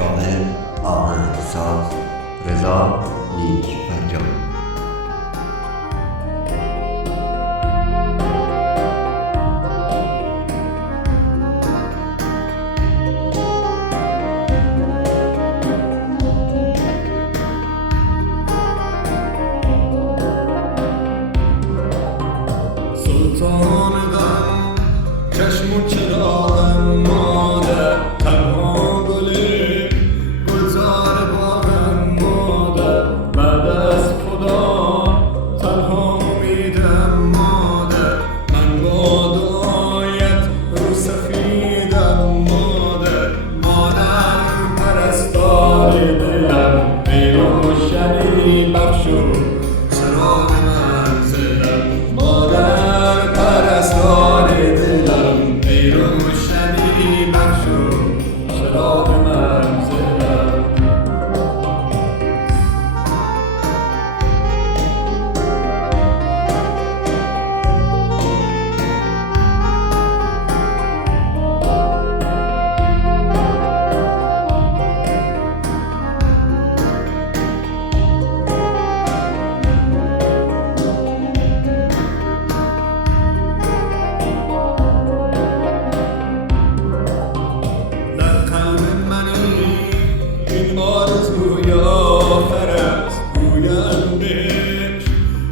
شاعر آهنگساز رضا نیک‌پنجاه. سلطان غم چشم و چراغم مادر، تنها گلی گلزار باغم مادر، بعد از خدا تنها امیدم مادر، من با دعایت رو سفیدم مادر، مادر پرستار دلم ای روشنی بخشو چراغ منزلم، مادر پرستار دلم ای روشنی بخشو چراغ منزلم. این آرزوی آخر است گویندش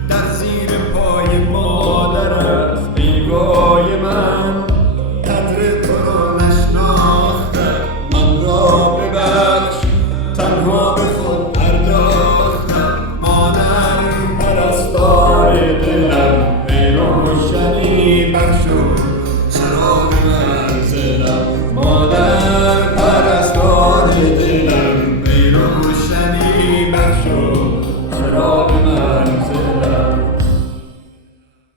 در زیر پای مادر است، بیگای من قدر تو رو نشناختم، من را ببخش تنها به خود پرداختم، مادر پرستار دلم ای روشنی بخشو چراغ منزلم، مادر پرستار دلم ای روشنی بخشو چراغ منزلم.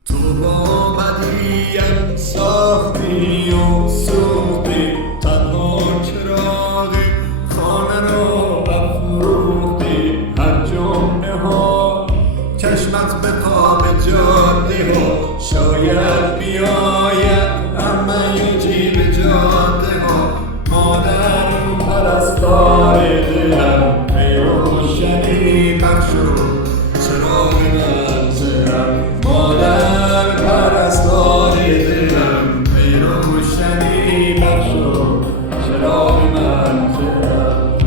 تو با بدیم ساختی و سوختی، تنها چراغی خانه رو افروختی، هر جمعه ها چشمت به خواب جاده ها، شاید بیاید اما یجیب جاده ها، مادر پرستار دلم ای روشنی بخشو چراغ منزلم، مادر پرستار دلم ای روشنی بخشو چراغ منزلم.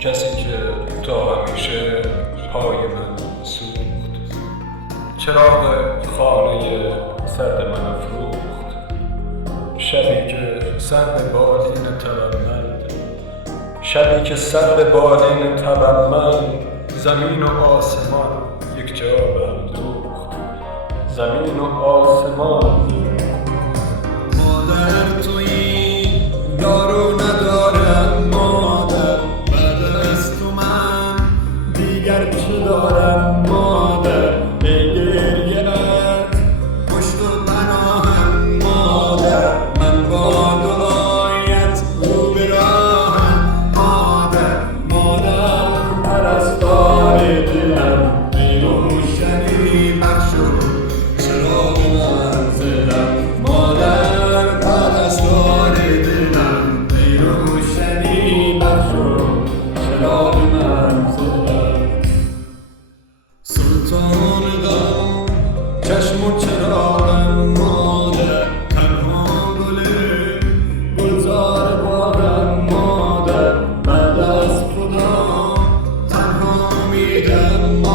کسی که تا همیشه پای من سوخت، چراغ خانه سرد من افروخت، شبی که سر به بالین تبم من، شبی که سر به بالین تبم من، زمین و آسمان یک جا به هم دوخت، زمین و آسمان. مادر تویی یارو ندارم مادر، بعد از تو من دیگر چه دارم مادر، ای گریه‌ات پشت و پناهم مادر، من با دعایت رو به راهم مادر، مادر پرستار دلم ای روشنی بخشو چراغ منزلم، مادر پرستار دلم ای روشنی بخشو چراغ منزلم. سلطان غم چشم و چراغم مادر، تنها گلی گلزار باغم مادر، بعد از خدا تنها امیدم